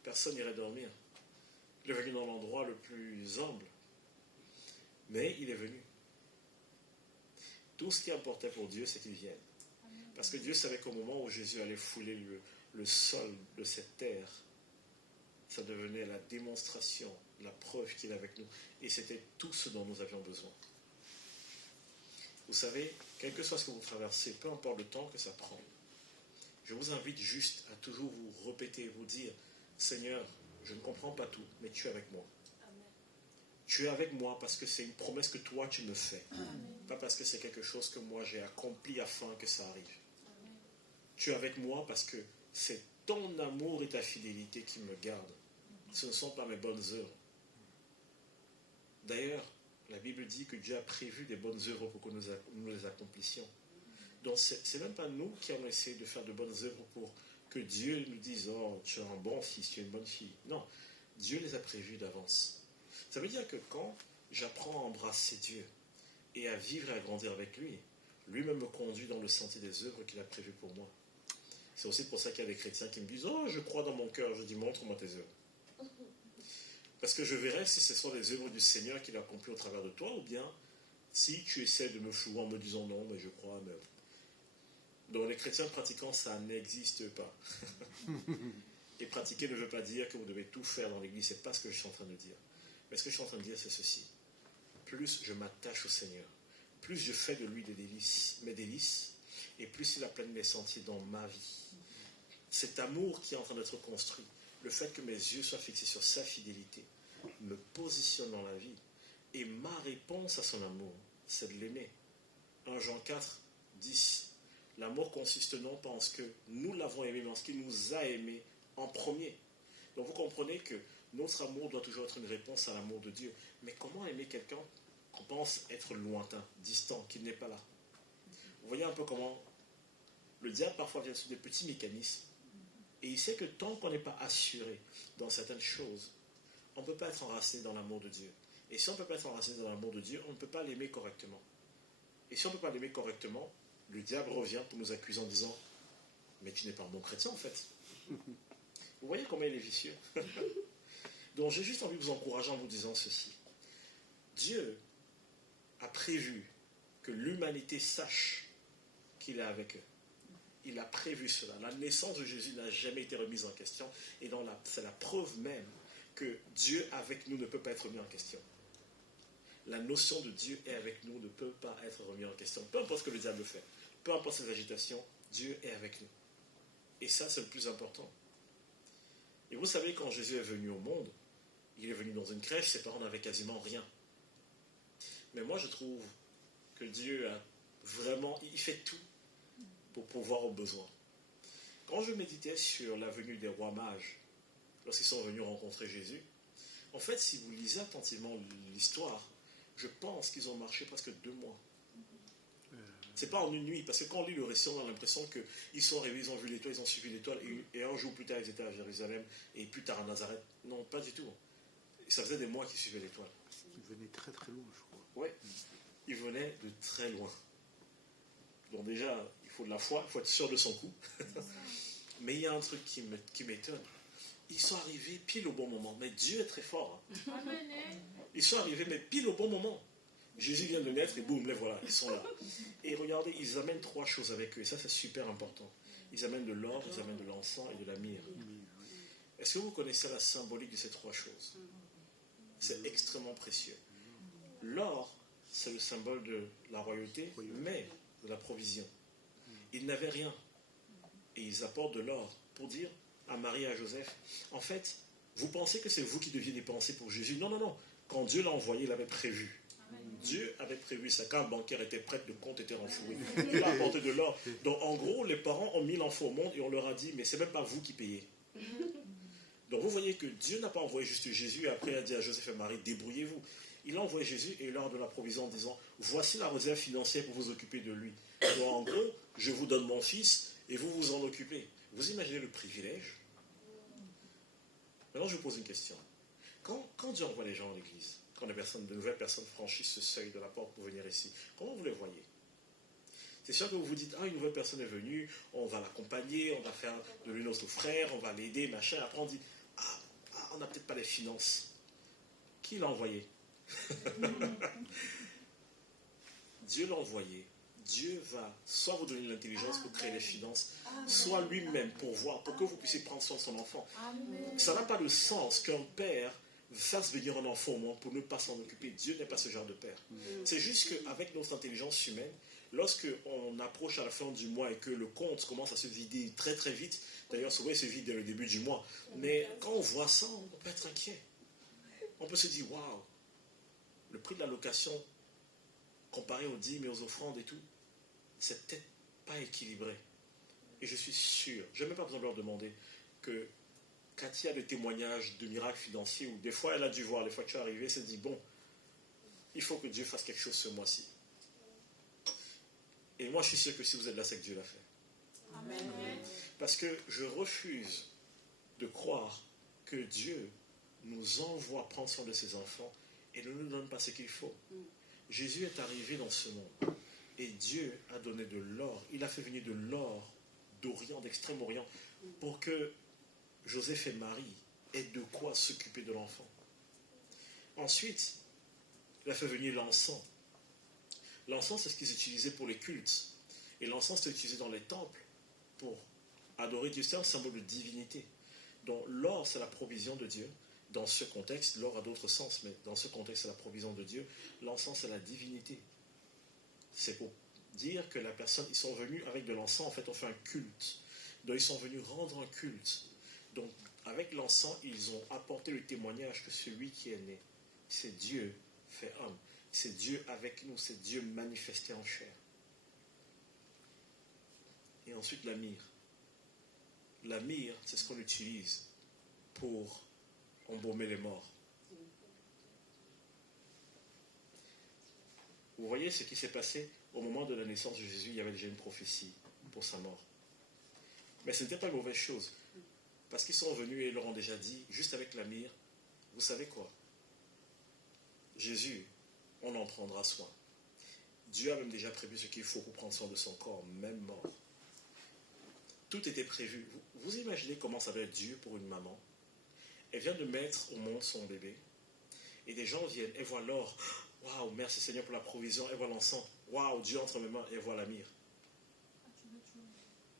Personne n'irait dormir. Il est venu dans l'endroit le plus humble. Mais il est venu. Tout ce qui importait pour Dieu, c'est qu'il vienne. Parce que Dieu savait qu'au moment où Jésus allait fouler le sol de cette terre, ça devenait la démonstration, la preuve qu'il est avec nous. Et c'était tout ce dont nous avions besoin. Vous savez, quel que soit ce que vous traversez, peu importe le temps que ça prend, je vous invite juste à toujours vous répéter, vous dire, Seigneur, je ne comprends pas tout, mais tu es avec moi. Amen. Tu es avec moi parce que c'est une promesse que toi tu me fais. Pas parce que c'est quelque chose que moi j'ai accompli afin que ça arrive. Amen. Tu es avec moi parce que c'est ton amour et ta fidélité qui me gardent. Ce ne sont pas mes bonnes œuvres. D'ailleurs, la Bible dit que Dieu a prévu des bonnes œuvres pour que nous les accomplissions. Donc, ce n'est même pas nous qui allons essayer de faire de bonnes œuvres pour que Dieu nous dise « Oh, tu es un bon fils, tu es une bonne fille ». Non, Dieu les a prévus d'avance. Ça veut dire que quand j'apprends à embrasser Dieu et à vivre et à grandir avec lui, lui-même me conduit dans le sentier des œuvres qu'il a prévues pour moi. C'est aussi pour ça qu'il y a des chrétiens qui me disent « Oh, je crois dans mon cœur ». Je dis « Montre-moi tes œuvres ». Parce que je verrai si ce sont les œuvres du Seigneur qu'il a accomplies au travers de toi, ou bien si tu essaies de me flouer en me disant « Non, mais je crois, mais… » Donc les chrétiens pratiquants, ça n'existe pas. Et pratiquer ne veut pas dire que vous devez tout faire dans l'église, c'est pas ce que je suis en train de dire. Mais ce que je suis en train de dire, c'est ceci. Plus je m'attache au Seigneur, plus je fais de lui mes délices, et plus il aplanit les sentiers dans ma vie. Cet amour qui est en train d'être construit, le fait que mes yeux soient fixés sur sa fidélité, me positionne dans la vie. Et ma réponse à son amour, c'est de l'aimer. 1 Jean 4, 10. L'amour consiste non pas en ce que nous l'avons aimé, mais en ce qu'il nous a aimés en premier. Donc vous comprenez que notre amour doit toujours être une réponse à l'amour de Dieu. Mais comment aimer quelqu'un qu'on pense être lointain, distant, qu'il n'est pas là? Vous voyez un peu comment le diable parfois vient sur des petits mécanismes. Et il sait que tant qu'on n'est pas assuré dans certaines choses, on ne peut pas être enraciné dans l'amour de Dieu. Et si on ne peut pas être enraciné dans l'amour de Dieu, on ne peut pas l'aimer correctement. Et si on ne peut pas l'aimer correctement, le diable revient pour nous accuser en disant « Mais tu n'es pas un bon chrétien en fait. » Vous voyez comment il est vicieux. Donc j'ai juste envie de vous encourager en vous disant ceci. Dieu a prévu que l'humanité sache qu'il est avec eux. Il a prévu cela. La naissance de Jésus n'a jamais été remise en question. Et c'est la preuve même que Dieu avec nous ne peut pas être remis en question. La notion de Dieu est avec nous ne peut pas être remise en question. Peu importe ce que le diable fait, peu importe ses agitations, Dieu est avec nous. Et ça, c'est le plus important. Et vous savez, quand Jésus est venu au monde, il est venu dans une crèche, ses parents n'avaient quasiment rien. Mais moi, je trouve que Dieu a vraiment, il fait tout pour pourvoir aux besoins. Quand je méditais sur la venue des rois mages, lorsqu'ils sont venus rencontrer Jésus, en fait, si vous lisez attentivement l'histoire, je pense qu'ils ont marché presque 2 mois. C'est pas en une nuit, parce que quand on lit le récit, on a l'impression qu'ils sont arrivés, ils ont vu l'étoile, ils ont suivi l'étoile, et un jour plus tard, ils étaient à Jérusalem, et plus tard à Nazareth. Non, pas du tout. Ça faisait des mois qu'ils suivaient l'étoile. Ils venaient très très loin, je crois. Oui, ils venaient de très loin. Donc déjà, il faut de la foi, il faut être sûr de son coup. Mais il y a un truc qui m'étonne. Ils sont arrivés pile au bon moment. Mais Dieu est très fort. Hein. Ils sont arrivés, mais pile au bon moment. Jésus vient de naître et boum, les voilà, ils sont là. Et regardez, ils amènent 3 choses avec eux. Et ça, c'est super important. Ils amènent de l'or, ils amènent de l'encens et de la myrrhe. Est-ce que vous connaissez la symbolique de ces 3 choses? C'est extrêmement précieux. L'or, c'est le symbole de la royauté, mais de la provision. Ils n'avaient rien. Et ils apportent de l'or pour dire à Marie et à Joseph, en fait, vous pensez que c'est vous qui deviez dépenser pour Jésus? Non, non, non. Quand Dieu l'a envoyé, il avait prévu. Dieu avait prévu, sa carte bancaire était prête, le compte était renfloué. Il a apporté de l'or. Donc en gros, les parents ont mis l'enfant au monde et on leur a dit, mais c'est même pas vous qui payez. Donc vous voyez que Dieu n'a pas envoyé juste Jésus et après il a dit à Joseph et Marie, débrouillez-vous. Il a envoyé Jésus et il leur a donné la provision en disant, voici la réserve financière pour vous occuper de lui. Donc en gros, je vous donne mon fils et vous vous en occupez. Vous imaginez le privilège? Maintenant je vous pose une question. Quand Dieu envoie les gens à l'église, quand de nouvelles personnes franchissent ce seuil de la porte pour venir ici, comment vous les voyez? C'est sûr que vous vous dites, une nouvelle personne est venue, on va l'accompagner, on va faire de lui notre frère, on va l'aider, machin. Après on dit, on n'a peut-être pas les finances. Qui l'a envoyé? Dieu l'a envoyé. Dieu va soit vous donner l'intelligence pour créer les finances, soit lui-même pour voir, pour que vous puissiez prendre soin de son enfant. Ça n'a pas de sens qu'un père fasse venir un enfant au monde pour ne pas s'en occuper. Dieu n'est pas ce genre de père. C'est juste qu'avec notre intelligence humaine, lorsque on approche à la fin du mois et que le compte commence à se vider très très vite, d'ailleurs souvent il se vide dès le début du mois, mais quand on voit ça, on peut être inquiet. On peut se dire, waouh, le prix de la location comparé aux dîmes et aux offrandes et tout, c'est peut-être pas équilibré. Et je suis sûr, je n'ai même pas besoin de leur demander que Cathy a des témoignages de miracles financiers où des fois elle a dû voir, les fois que tu es arrivé, elle s'est dit, bon, il faut que Dieu fasse quelque chose ce mois-ci. Et moi je suis sûr que si vous êtes là, c'est que Dieu l'a fait. Amen. Parce que je refuse de croire que Dieu nous envoie prendre soin de ses enfants et ne nous donne pas ce qu'il faut. Jésus est arrivé dans ce monde et Dieu a donné de l'or. Il a fait venir de l'or d'Orient, d'Extrême-Orient, pour que Joseph et Marie aient de quoi s'occuper de l'enfant. Ensuite, il a fait venir l'encens. L'encens, c'est ce qu'ils utilisaient pour les cultes. Et l'encens était utilisé dans les temples pour adorer Dieu. C'est un symbole de divinité. Donc l'or, c'est la provision de Dieu. Dans ce contexte, l'or a d'autres sens, mais dans ce contexte, c'est la provision de Dieu. L'encens, c'est la divinité. C'est pour dire que la personne, ils sont venus avec de l'encens, en fait, on fait un culte. Donc ils sont venus rendre un culte. Donc avec l'encens, ils ont apporté le témoignage que celui qui est né, c'est Dieu fait homme. C'est Dieu avec nous, c'est Dieu manifesté en chair. Et ensuite la myrrhe. La myrrhe, c'est ce qu'on utilise pour embaumer les morts. Vous voyez ce qui s'est passé au moment de la naissance de Jésus, il y avait déjà une prophétie pour sa mort. Mais ce n'était pas une mauvaise chose. Parce qu'ils sont venus et ils leur ont déjà dit, juste avec la myrrhe, vous savez quoi? Jésus, on en prendra soin. Dieu a même déjà prévu ce qu'il faut pour prendre soin de son corps, même mort. Tout était prévu. Vous imaginez comment ça va être Dieu pour une maman? Elle vient de mettre au monde son bébé. Et des gens viennent, elle voit l'or. Waouh, merci Seigneur pour la provision. Elle voit l'encens. Waouh, Dieu entre mes mains. Elle voit la myrrhe.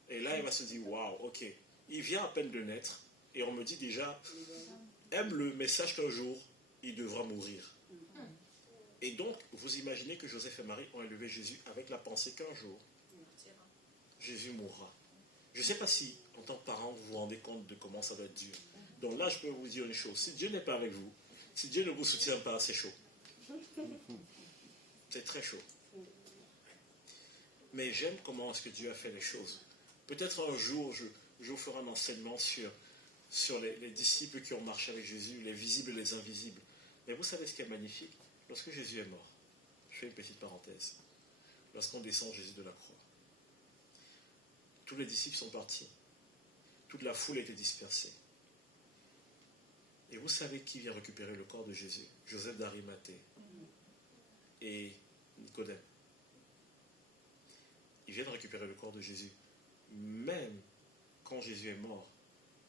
Et là, elle va se dire, waouh, ok. Il vient à peine de naître. Et on me dit déjà, aime-le, mais sache qu'un jour, il devra mourir. Et donc, vous imaginez que Joseph et Marie ont élevé Jésus avec la pensée qu'un jour, Jésus mourra. Je ne sais pas si, en tant que parent, vous vous rendez compte de comment ça doit être dur. Donc là, je peux vous dire une chose. Si Dieu n'est pas avec vous, si Dieu ne vous soutient pas, c'est chaud. C'est très chaud. Mais j'aime comment est-ce que Dieu a fait les choses. Peut-être un jour, je vous ferai un enseignement sur les disciples qui ont marché avec Jésus, les visibles et les invisibles. Mais vous savez ce qui est magnifique? Lorsque Jésus est mort, je fais une petite parenthèse, lorsqu'on descend Jésus de la croix, tous les disciples sont partis. Toute la foule était dispersée. Et vous savez qui vient récupérer le corps de Jésus? Joseph d'Arimathée et Nicodème. Ils viennent récupérer le corps de Jésus. Même quand Jésus est mort,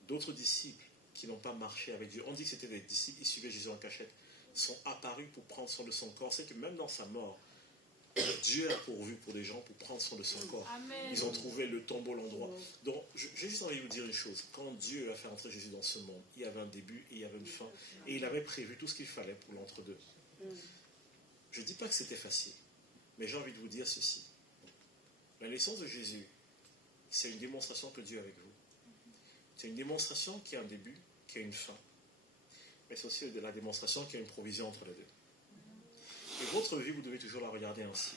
d'autres disciples qui n'ont pas marché avec Dieu, on dit que c'était des disciples, ils suivaient Jésus en cachette, sont apparus pour prendre soin de son corps. C'est que même dans sa mort, Dieu a pourvu pour des gens pour prendre soin de son corps. Amen. Ils ont trouvé le tombeau, l'endroit. Donc, j'ai juste envie de vous dire une chose. Quand Dieu a fait entrer Jésus dans ce monde, il y avait un début et il y avait une fin. Et il avait prévu tout ce qu'il fallait pour l'entre-deux. Je ne dis pas que c'était facile, mais j'ai envie de vous dire ceci. La naissance de Jésus, c'est une démonstration que Dieu est avec vous. C'est une démonstration qui a un début, qui a une fin. Mais c'est aussi de la démonstration qui a une provision entre les deux. Et votre vie, vous devez toujours la regarder ainsi.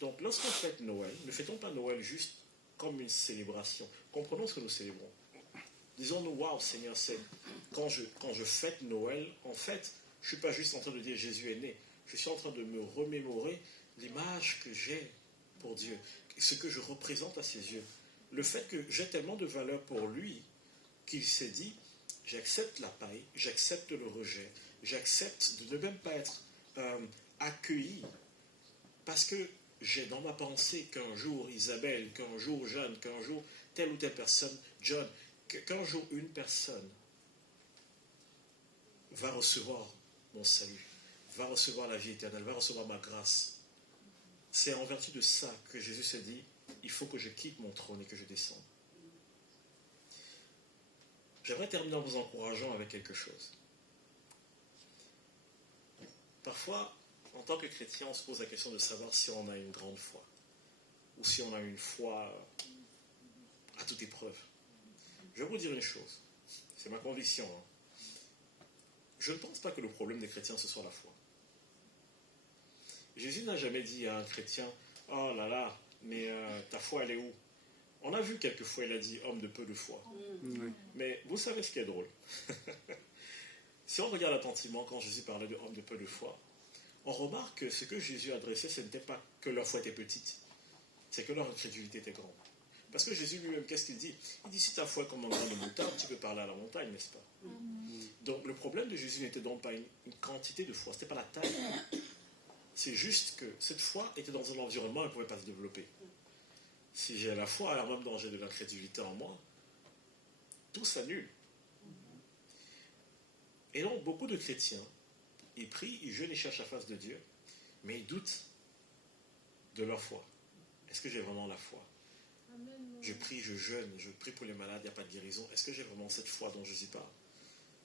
Donc, lorsqu'on fête Noël, ne fêtons pas Noël juste comme une célébration. Comprenons ce que nous célébrons. Disons-nous, waouh, Seigneur, c'est quand je fête Noël, en fait, je ne suis pas juste en train de dire Jésus est né. Je suis en train de me remémorer l'image que j'ai pour Dieu, ce que je représente à ses yeux. Le fait que j'ai tellement de valeur pour lui qu'il s'est dit, j'accepte la paille, j'accepte le rejet, j'accepte de ne même pas être accueilli, parce que j'ai dans ma pensée qu'un jour Isabelle, qu'un jour Jeanne, qu'un jour telle ou telle personne, John, qu'un jour une personne va recevoir mon salut, va recevoir la vie éternelle, va recevoir ma grâce. C'est en vertu de ça que Jésus s'est dit, il faut que je quitte mon trône et que je descende. J'aimerais terminer en vous encourageant avec quelque chose. Parfois, en tant que chrétien, on se pose la question de savoir si on a une grande foi ou si on a une foi à toute épreuve. Je vais vous dire une chose, c'est ma conviction. Je ne pense pas que le problème des chrétiens, ce soit la foi. Jésus n'a jamais dit à un chrétien, « Oh là là, mais ta foi, elle est où ?» On a vu quelquefois, il a dit « homme de peu de foi ». Mais vous savez ce qui est drôle? Si on regarde attentivement quand Jésus parlait de homme de peu de foi, on remarque que ce que Jésus adressait, ce n'était pas que leur foi était petite, c'est que leur incrédulité était grande. Parce que Jésus lui-même, qu'est-ce qu'il dit? Il dit, si ta foi est comme un grain de moutarde, tu peux parler à la montagne, n'est-ce pas? Donc le problème de Jésus n'était donc pas une quantité de foi, ce n'était pas la taille. C'est juste que cette foi était dans un environnement, elle ne pouvait pas se développer. Si j'ai la foi, alors même dans j'ai de l'incrédulité en moi, tout s'annule. Et donc, beaucoup de chrétiens, ils prient, ils jeûnent, ils cherchent la face de Dieu, mais ils doutent de leur foi. Est-ce que j'ai vraiment la foi? Je prie, je jeûne, je prie pour les malades, il n'y a pas de guérison. Est-ce que j'ai vraiment cette foi dont Jésus parle?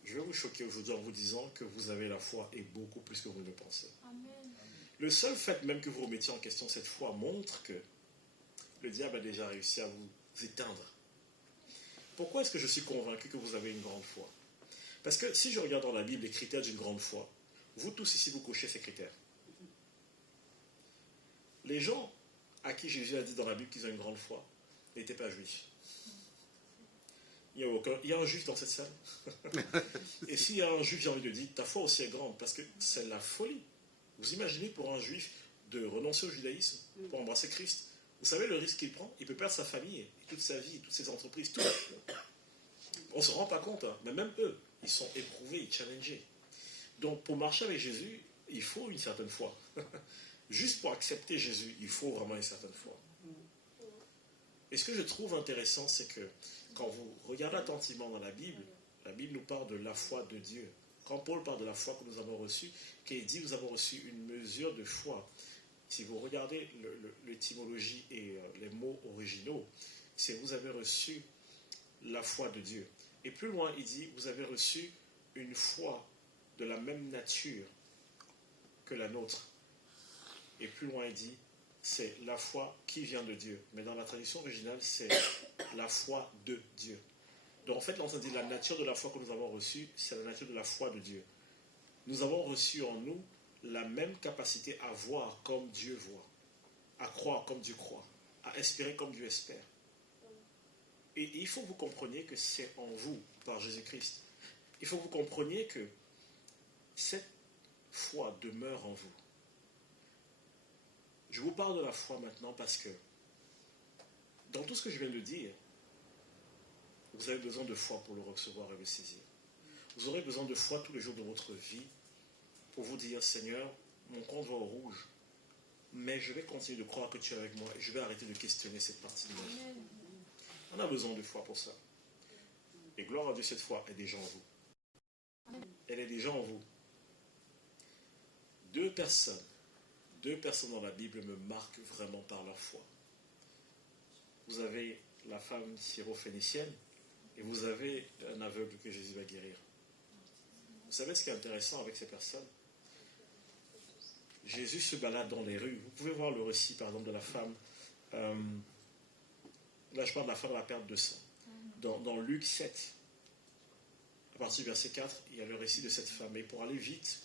Je vais vous choquer aujourd'hui en vous disant que vous avez la foi et beaucoup plus que vous ne le pensez. Amen. Le seul fait même que vous remettiez en question cette foi montre que le diable a déjà réussi à vous éteindre. Pourquoi est-ce que je suis convaincu que vous avez une grande foi? Parce que si je regarde dans la Bible les critères d'une grande foi, vous tous ici vous cochez ces critères. Les gens à qui Jésus a dit dans la Bible qu'ils ont une grande foi n'étaient pas juifs. Il y a un juif dans cette salle. Et s'il y a un juif, j'ai envie de dire, ta foi aussi est grande, parce que c'est la folie. Vous imaginez pour un juif de renoncer au judaïsme pour embrasser Christ? Vous savez le risque qu'il prend? Il peut perdre sa famille, toute sa vie, toutes ses entreprises, tout. On ne se rend pas compte, hein, mais même eux, ils sont éprouvés, challengés. Donc pour marcher avec Jésus, il faut une certaine foi. Juste pour accepter Jésus, il faut vraiment une certaine foi. Et ce que je trouve intéressant, c'est que quand vous regardez attentivement dans la Bible nous parle de la foi de Dieu. Quand Paul parle de la foi que nous avons reçue, qu'il dit nous avons reçu une mesure de foi. Si vous regardez l'étymologie et les mots originaux, c'est vous avez reçu la foi de Dieu. Et plus loin, il dit vous avez reçu une foi de la même nature que la nôtre. Et plus loin, il dit c'est la foi qui vient de Dieu. Mais dans la tradition originale, c'est la foi de Dieu. Donc en fait, là, on dit la nature de la foi que nous avons reçue, c'est la nature de la foi de Dieu. Nous avons reçu en nous la même capacité à voir comme Dieu voit, à croire comme Dieu croit, à espérer comme Dieu espère. Et il faut que vous compreniez que c'est en vous, par Jésus-Christ. Il faut que vous compreniez que cette foi demeure en vous. Je vous parle de la foi maintenant parce que dans tout ce que je viens de dire, vous avez besoin de foi pour le recevoir et le saisir. Vous aurez besoin de foi tous les jours de votre vie pour vous dire, Seigneur, mon compte va au rouge, mais je vais continuer de croire que tu es avec moi et je vais arrêter de questionner cette partie de moi. On a besoin de foi pour ça. Et gloire à Dieu, cette foi est déjà en vous. Elle est déjà en vous. Deux personnes dans la Bible me marquent vraiment par leur foi. Vous avez la femme syro-phénicienne et vous avez un aveugle que Jésus va guérir. Vous savez ce qui est intéressant avec ces personnes? Jésus se balade dans les rues. Vous pouvez voir le récit, par exemple, de la femme. Là, je parle de la femme à la perte de sang. Dans Luc 7, à partir du verset 4, il y a le récit de cette femme. Et pour aller vite,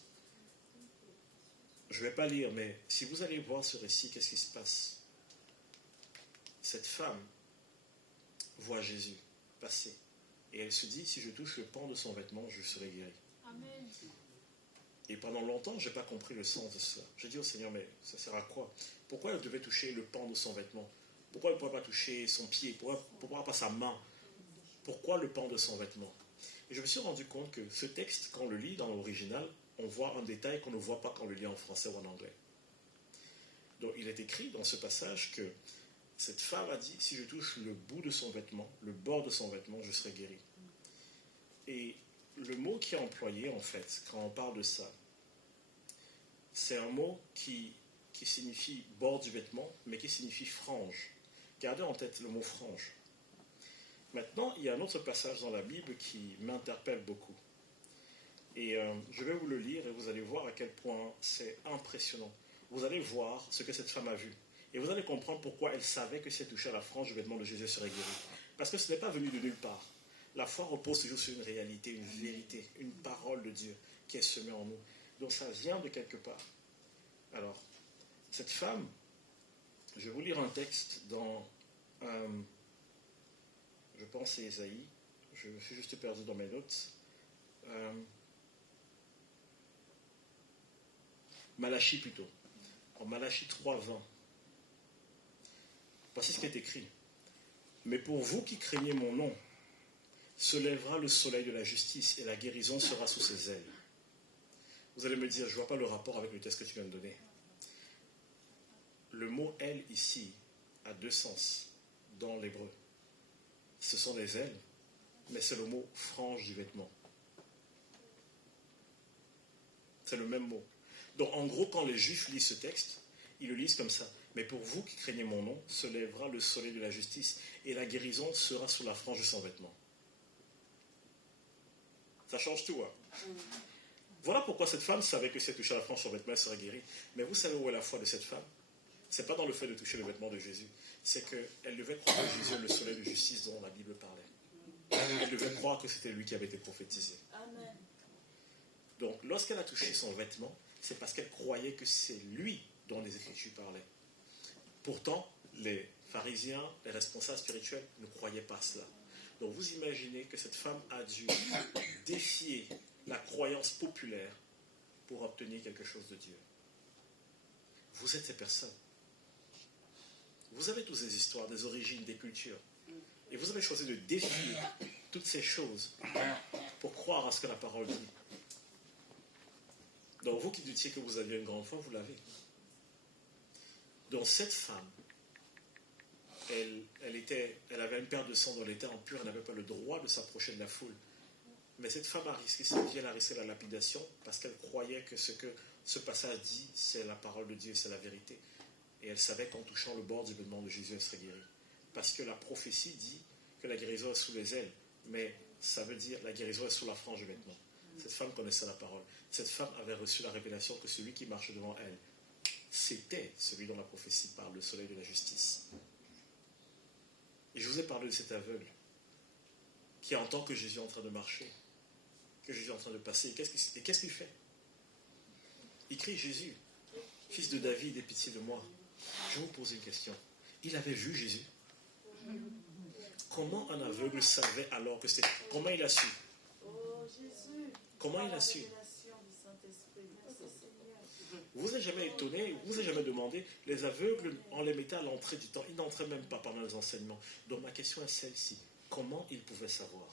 je ne vais pas lire, mais si vous allez voir ce récit, qu'est-ce qui se passe? Cette femme voit Jésus passer. Et elle se dit, si je touche le pan de son vêtement, je serai guéri. Amen. Et pendant longtemps, je n'ai pas compris le sens de ça. J'ai dit au Seigneur, mais ça sert à quoi? Pourquoi elle devait toucher le pan de son vêtement? Pourquoi elle ne pourrait pas toucher son pied? Pourquoi pas sa main? Pourquoi le pan de son vêtement? Et je me suis rendu compte que ce texte, quand on le lit dans l'original, on voit un détail qu'on ne voit pas quand on le lit en français ou en anglais. Donc il est écrit dans ce passage que cette femme a dit, si je touche le bout de son vêtement, le bord de son vêtement, je serai guéri. Et le mot qui est employé, en fait, quand on parle de ça, c'est un mot qui signifie bord du vêtement, mais qui signifie frange. Gardez en tête le mot frange. Maintenant, il y a un autre passage dans la Bible qui m'interpelle beaucoup. Et je vais vous le lire et vous allez voir à quel point c'est impressionnant. Vous allez voir ce que cette femme a vu. Et vous allez comprendre pourquoi elle savait que si elle touchait à la frange du vêtement de Jésus, elle serait guérie. Parce que ce n'est pas venu de nulle part. La foi repose toujours sur une réalité, une vérité, une parole de Dieu qui est semée en nous. Donc ça vient de quelque part. Alors, cette femme, je vais vous lire un texte dans, je pense c'est Ésaïe, je me suis juste perdu dans mes notes. Malachie plutôt. En Malachie 3:20. Voici ce qui est écrit. Mais pour vous qui craignez mon nom, se lèvera le soleil de la justice et la guérison sera sous ses ailes. Vous allez me dire, je ne vois pas le rapport avec le texte que tu viens de donner. Le mot aile ici a deux sens dans l'hébreu. Ce sont des ailes, mais c'est le mot frange du vêtement. C'est le même mot. Donc en gros, quand les Juifs lisent ce texte, ils le lisent comme ça. Mais pour vous qui craignez mon nom, se lèvera le soleil de la justice et la guérison sera sous la frange de son vêtement. Ça change tout, hein? Voilà pourquoi cette femme savait que si elle touchait la frange de son vêtement, elle serait guérie. Mais vous savez où est la foi de cette femme? Ce n'est pas dans le fait de toucher le vêtement de Jésus. C'est qu'elle devait croire que Jésus est le soleil de justice dont la Bible parlait. Elle devait croire que c'était lui qui avait été prophétisé. Amen. Donc, lorsqu'elle a touché son vêtement, c'est parce qu'elle croyait que c'est lui dont les Écritures parlaient. Pourtant, les pharisiens, les responsables spirituels ne croyaient pas cela. Donc, vous imaginez que cette femme a dû défier la croyance populaire pour obtenir quelque chose de Dieu. Vous êtes ces personnes. Vous avez toutes ces histoires, des origines, des cultures. Et vous avez choisi de défier toutes ces choses pour croire à ce que la parole dit. Donc vous qui doutiez que vous aviez une grande foi, vous l'avez. Donc cette femme, elle avait une perte de sang dans l'état impur, elle n'avait pas le droit de s'approcher de la foule. Mais cette femme a risqué sa vie, elle a risqué la lapidation parce qu'elle croyait que ce que ce passage dit, c'est la parole de Dieu, c'est la vérité. Et elle savait qu'en touchant le bord du vêtement de Jésus, elle serait guérie. Parce que la prophétie dit que la guérison est sous les ailes, mais ça veut dire la guérison est sous la frange du vêtement. Cette femme connaissait la parole. Cette femme avait reçu la révélation que celui qui marche devant elle, c'était celui dont la prophétie parle, le soleil de la justice. Et je vous ai parlé de cet aveugle qui entend que Jésus est en train de marcher, que Jésus est en train de passer. Et qu'est-ce qu'il fait? Il crie: Jésus, fils de David, aie pitié de moi. Je vais vous poser une question. Il avait vu Jésus? Comment un aveugle savait alors que c'était... Comment il a su? Comment il a su? Vous n'êtes jamais étonné, vous n'êtes jamais demandé, les aveugles, on les mettait à l'entrée du temps, ils n'entraient même pas pendant les enseignements. Donc ma question est celle-ci: comment ils pouvaient savoir?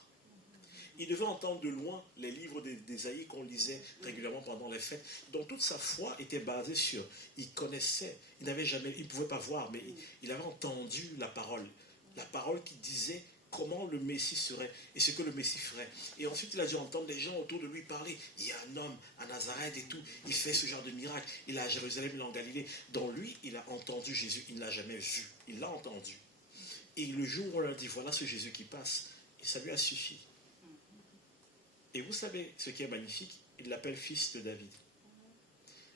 Il devait entendre de loin les livres d'Ésaïe qu'on lisait régulièrement pendant les fêtes, dont toute sa foi était basée sur, il connaissait, il ne pouvait pas voir, mais il avait entendu la parole qui disait comment le Messie serait et ce que le Messie ferait. Et ensuite, il a dû entendre des gens autour de lui parler. Il y a un homme à Nazareth et tout, il fait ce genre de miracle. Il est à Jérusalem, il est en Galilée. Dans lui, il a entendu Jésus, il ne l'a jamais vu, il l'a entendu. Et le jour où on lui a dit, voilà ce Jésus qui passe, et ça lui a suffi. Et vous savez ce qui est magnifique? Il l'appelle fils de David.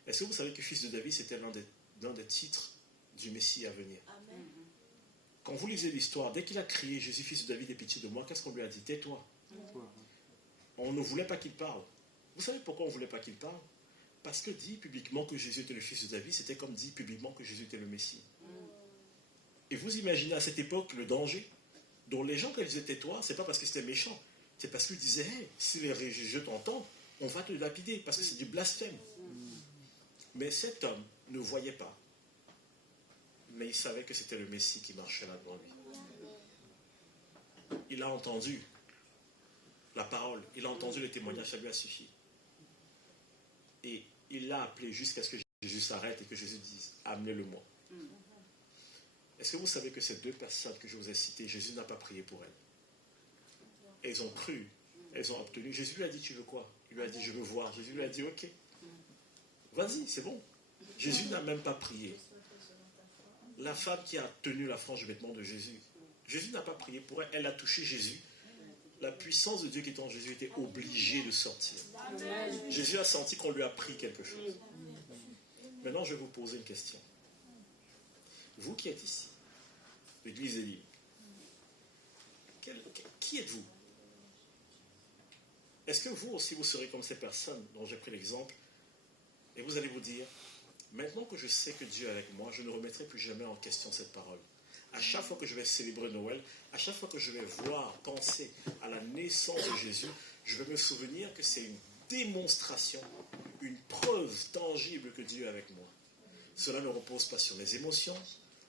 Est-ce que vous savez que fils de David, c'était l'un des titres du Messie à venir? Amen. Quand vous lisez l'histoire, dès qu'il a crié Jésus, fils de David, aie pitié de moi, qu'est-ce qu'on lui a dit? Tais-toi. On ne voulait pas qu'il parle. Vous savez pourquoi on ne voulait pas qu'il parle? Parce que dire publiquement que Jésus était le fils de David, c'était comme dire publiquement que Jésus était le Messie. Et vous imaginez à cette époque le danger dont les gens, quand ils disaient tais-toi, ce n'est pas parce que c'était méchant. C'est parce qu'ils disaient, hey, si les religieux t'entendent, on va te lapider, parce que c'est du blasphème. Mais cet homme ne voyait pas. Mais il savait que c'était le Messie qui marchait là devant lui. Il a entendu la parole, il a entendu le témoignage, ça lui a suffi. Et il l'a appelé jusqu'à ce que Jésus s'arrête et que Jésus dise, amenez-le-moi. Est-ce que vous savez que ces deux personnes que je vous ai citées, Jésus n'a pas prié pour elles? Elles ont cru, elles ont obtenu. Jésus lui a dit, tu veux quoi? Il lui a dit, je veux voir. Jésus lui a dit, ok, vas-y, c'est bon. Jésus n'a même pas prié. La femme qui a tenu la frange du vêtement de Jésus, Jésus n'a pas prié pour elle, elle a touché Jésus. La puissance de Dieu qui est en Jésus était obligée de sortir. Jésus a senti qu'on lui a pris quelque chose. Maintenant, je vais vous poser une question. Vous qui êtes ici, l'église est libre, qui êtes-vous? Est-ce que vous aussi, vous serez comme ces personnes dont j'ai pris l'exemple et vous allez vous dire, maintenant que je sais que Dieu est avec moi, je ne remettrai plus jamais en question cette parole. À chaque fois que je vais célébrer Noël, à chaque fois que je vais voir, penser à la naissance de Jésus, je vais me souvenir que c'est une démonstration, une preuve tangible que Dieu est avec moi. Cela ne repose pas sur mes émotions,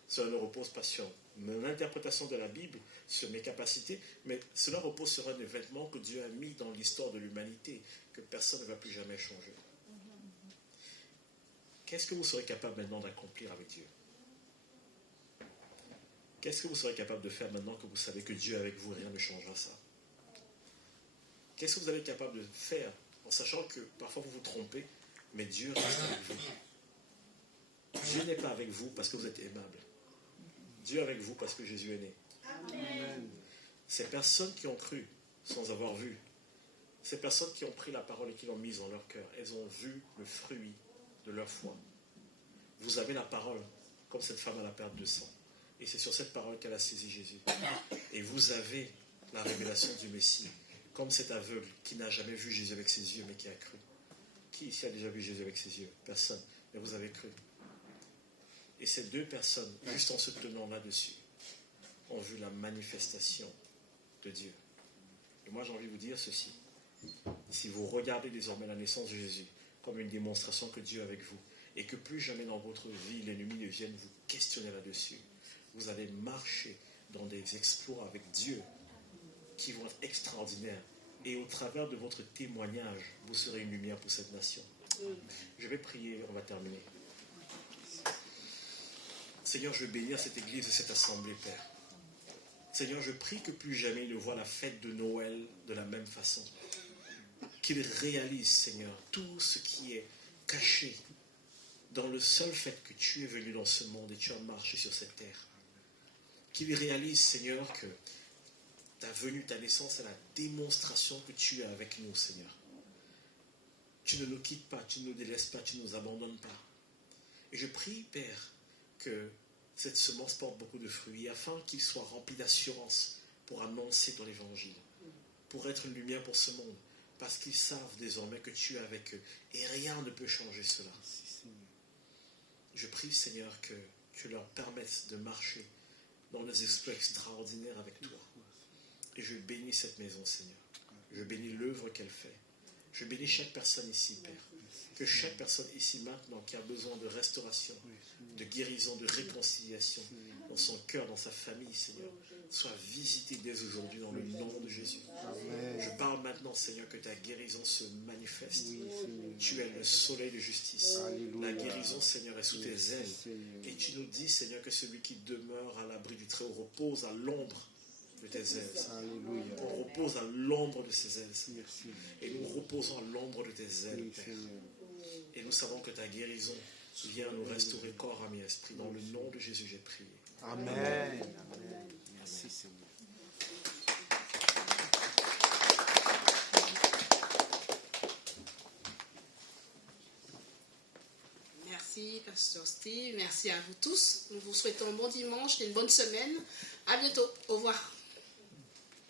cela ne repose pas sur mon interprétation de la Bible, sur mes capacités, mais cela repose sur un événement que Dieu a mis dans l'histoire de l'humanité, que personne ne va plus jamais changer. Qu'est-ce que vous serez capable maintenant d'accomplir avec Dieu? Qu'est-ce que vous serez capable de faire maintenant que vous savez que Dieu est avec vous et rien ne changera ça? Qu'est-ce que vous allez être capable de faire en sachant que parfois vous vous trompez, mais Dieu reste avec vous? Dieu n'est pas avec vous parce que vous êtes aimable. Dieu est avec vous parce que Jésus est né. Amen. Ces personnes qui ont cru sans avoir vu, ces personnes qui ont pris la parole et qui l'ont mise dans leur cœur, elles ont vu le fruit de leur foi. Vous avez la parole, comme cette femme à la perte de sang. Et c'est sur cette parole qu'elle a saisi Jésus. Et vous avez la révélation du Messie, comme cet aveugle qui n'a jamais vu Jésus avec ses yeux, mais qui a cru. Qui ici a déjà vu Jésus avec ses yeux? Personne. Mais vous avez cru. Et ces deux personnes, juste en se tenant là-dessus, ont vu la manifestation de Dieu. Et moi, j'ai envie de vous dire ceci. Si vous regardez désormais la naissance de Jésus comme une démonstration que Dieu est avec vous, et que plus jamais dans votre vie, l'ennemi ne vienne vous questionner là-dessus, vous allez marcher dans des exploits avec Dieu qui vont être extraordinaires. Et au travers de votre témoignage, vous serez une lumière pour cette nation. Je vais prier, on va terminer. Seigneur, je veux bénir cette église et cette assemblée, Père. Seigneur, je prie que plus jamais ils ne voient la fête de Noël de la même façon. Qu'ils réalisent, Seigneur, tout ce qui est caché dans le seul fait que tu es venu dans ce monde et tu as marché sur cette terre. Qu'ils réalisent, Seigneur, que ta venue, ta naissance est la démonstration que tu es avec nous, Seigneur. Tu ne nous quittes pas, tu ne nous délaisses pas, tu ne nous abandonnes pas. Et je prie, Père, que cette semence porte beaucoup de fruits, afin qu'il soit rempli d'assurance pour annoncer ton évangile, pour être une lumière pour ce monde, parce qu'ils savent désormais que tu es avec eux, et rien ne peut changer cela. Je prie, Seigneur, que tu leur permettes de marcher dans des exploits extraordinaires avec toi. Et je bénis cette maison, Seigneur. Je bénis l'œuvre qu'elle fait. Je bénis chaque personne ici, Père. Que chaque personne ici maintenant qui a besoin de restauration, de guérison, de réconciliation dans son cœur, dans sa famille, Seigneur, soit visitée dès aujourd'hui dans le nom de Jésus. Amen. Je parle maintenant, Seigneur, que ta guérison se manifeste. Tu es le soleil de justice. Alléluia. La guérison, Seigneur, est sous tes ailes. Seigneur. Et tu nous dis, Seigneur, que celui qui demeure à l'abri du Très-Haut repose à l'ombre de tes ailes. Alléluia. On repose à l'ombre de ses ailes, Seigneur. Merci. Et nous reposons à l'ombre de tes ailes, Oui, Père. Seigneur. Et nous savons que ta guérison vient nous restaurer corps, âme et esprit. Dans le nom de Jésus, j'ai prié. Amen. Amen. Merci, Seigneur. Merci, Pasteur Steve. Merci à vous tous. Nous vous souhaitons un bon dimanche et une bonne semaine. À bientôt. Au revoir.